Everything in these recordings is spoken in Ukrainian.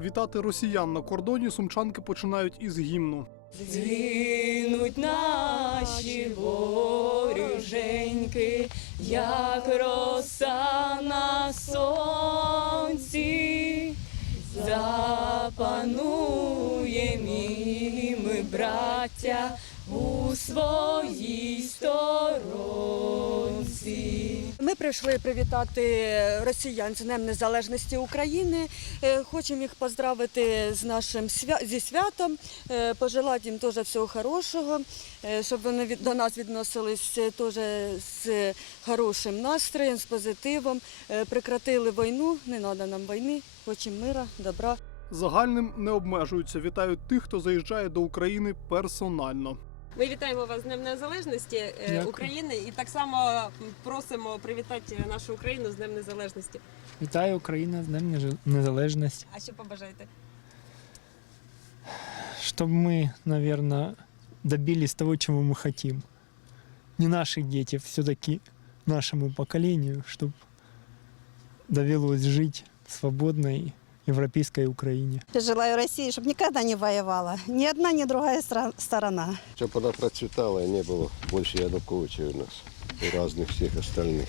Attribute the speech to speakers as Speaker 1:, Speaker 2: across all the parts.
Speaker 1: Вітати росіян на кордоні сумчанки починають із гімну.
Speaker 2: Згинуть наші ворюженьки, як роса на сонці, запануєм і ми, браття, у своїй
Speaker 3: прийшли привітати росіян з Днем Незалежності України. Е, Хочемо їх поздравити з нашим свя- зі святом, е, пожелати їм теж всього хорошого, е, щоб вони від- до нас відносились теж з хорошим настроєм, з позитивом. Прекратили війну, не треба нам війни, хочемо мира, добра.
Speaker 1: Загальним не обмежуються. Вітають тих, хто заїжджає до України персонально.
Speaker 4: Ми вітаємо вас з Днем Незалежності е,
Speaker 5: Дякую.
Speaker 4: України і так само просимо привітати нашу Україну з Днем Незалежності.
Speaker 5: Вітаю Україна з Днем Неж- Незалежності.
Speaker 4: А що побажаєте?
Speaker 5: Чтобы мы, наверное, добились того, чего мы хотим. Не наших детей, все-таки нашему поколению, чтобы довелось жить в свободной европейской Украине.
Speaker 6: Желаю России, чтобы никогда не воевала. Ни одна, ни другая стра- сторона.
Speaker 7: Чтобы она процветала и не было больше Януковичей у нас и разных всех остальных.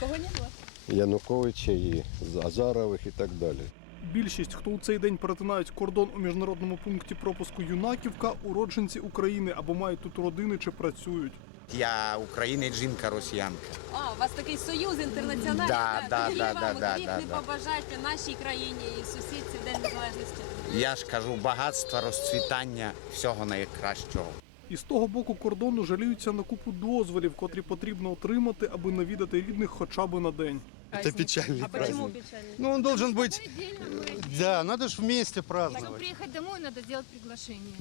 Speaker 4: Кого не було?
Speaker 7: Януковичей и Азаровых и так далее.
Speaker 1: Більшість, хто у цей день перетинають кордон у міжнародному пункті пропуску Юнаківка, уродженці України або мають тут родини чи працюють.
Speaker 8: Я українець, жінка росіянка.
Speaker 4: А, у вас такий союз інтернаціональний.
Speaker 8: Да, да,
Speaker 4: Тоді
Speaker 8: да,
Speaker 4: вам
Speaker 8: да, да,
Speaker 4: гріх
Speaker 8: да,
Speaker 4: не
Speaker 8: да.
Speaker 4: побажати нашій країні і сусідці в День Незалежності.
Speaker 8: Я ж кажу, багатства, розцвітання, всього найкращого.
Speaker 1: І з того боку кордону жаліються на купу дозволів, котрі потрібно отримати, аби навідати рідних хоча б на день.
Speaker 9: Это печальный
Speaker 4: А чому
Speaker 9: праздник.
Speaker 4: печально?
Speaker 9: Ну, он должен быть... э, Да, надо же вместе
Speaker 10: Чтобы
Speaker 9: праздновать.
Speaker 10: приехать домой, надо сделать приглашение.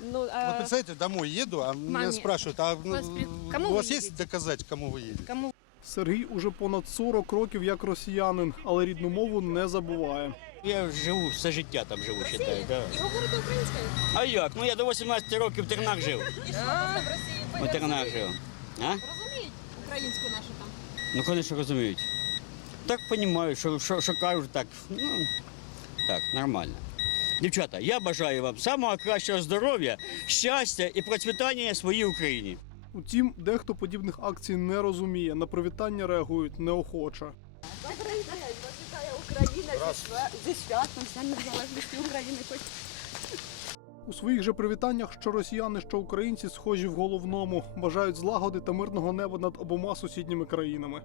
Speaker 4: Ну,
Speaker 9: Вот
Speaker 4: а,
Speaker 9: представляете, домой еду, а меня
Speaker 10: Маме.
Speaker 9: спрашивают, а ну,
Speaker 10: Вас при- кому
Speaker 9: у
Speaker 10: вы
Speaker 9: вас есть
Speaker 10: едете?
Speaker 9: доказать, кому вы едете?
Speaker 10: Кому
Speaker 1: Сергій уже понад 40 років як росіянин, але рідну мову не забуває.
Speaker 11: Я живу все життя там живу, вважаю. Да.
Speaker 4: і говорите українською?
Speaker 11: А як? Ну я до 18 років в Тернах жив.
Speaker 4: І що в Росії
Speaker 11: У? Тернах жив. А?
Speaker 4: Розуміють українську нашу там?
Speaker 11: Ну, звісно, розуміють. Так розумію, що, що, що кажуть, так. Ну, так, нормально. Дівчата, я бажаю вам самого кращого здоров'я, щастя і процвітання своїй Україні.
Speaker 1: Утім, дехто подібних акцій не розуміє, на привітання реагують неохоче.
Speaker 3: Україна зі святом, з Днем Незалежності України.
Speaker 1: У своїх же привітаннях що росіяни, що українці схожі в головному, бажають злагоди та мирного неба над обома сусідніми країнами.